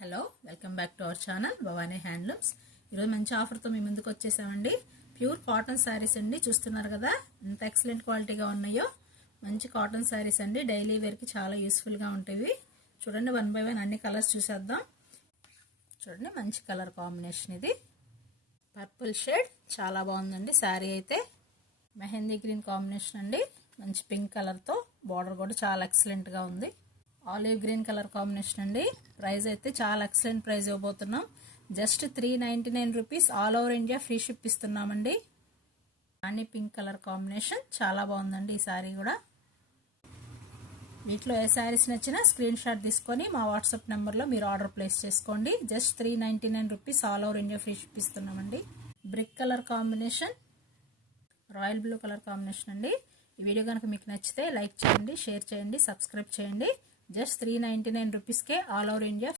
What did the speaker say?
Hello, welcome back to our channel Bhavani handlooms. ఈరోజు మంచి ఆఫర్తో మీ ముందుకు వచ్చేసామండి. ప్యూర్ కాటన్ శారీస్ అండి. చూస్తున్నారు కదా ఎంత ఎక్సలెంట్ క్వాలిటీగా ఉన్నాయో. మంచి కాటన్ శారీస్ అండి. డైలీ వేర్కి చాలా యూస్ఫుల్గా ఉంటాయి. చూడండి, 1 by 1 అన్ని కలర్స్ చూసేద్దాం. చూడండి, మంచి కలర్ కాంబినేషన్ ఇది. పర్పుల్ షేడ్ చాలా బాగుందండి. శారీ అయితే మెహందీ గ్రీన్ కాంబినేషన్ అండి. మంచి పింక్ కలర్తో బార్డర్ కూడా చాలా ఎక్సలెంట్గా ఉంది. ఆలివ్ గ్రీన్ కలర్ కాంబినేషన్ అండి. ప్రైస్ అయితే చాలా ఎక్సలెంట్ ప్రైస్ ఇవ్వబోతున్నాం. Just 399 rupees. All over India free ship ఇస్తున్నామండి. రాణి పింక్ కలర్ కాంబినేషన్ చాలా బాగుందండి. ఈ శారీ కూడా. వీటిలో ఏ శారీస్ నచ్చినా స్క్రీన్ షాట్ తీసుకొని మా వాట్సాప్ నెంబర్లో మీరు ఆర్డర్ ప్లేస్ చేసుకోండి. Just 399 rupees. All over India free ship ఇస్తున్నామండి. Brick colour combination, royal blue colour combination అండి. ఈ వీడియో కనుక మీకు నచ్చితే లైక్ చేయండి, షేర్ చేయండి, సబ్స్క్రైబ్ చేయండి. జస్ట్ 399 రూపీస్కే ఆల్ ఓవర్ ఇండియా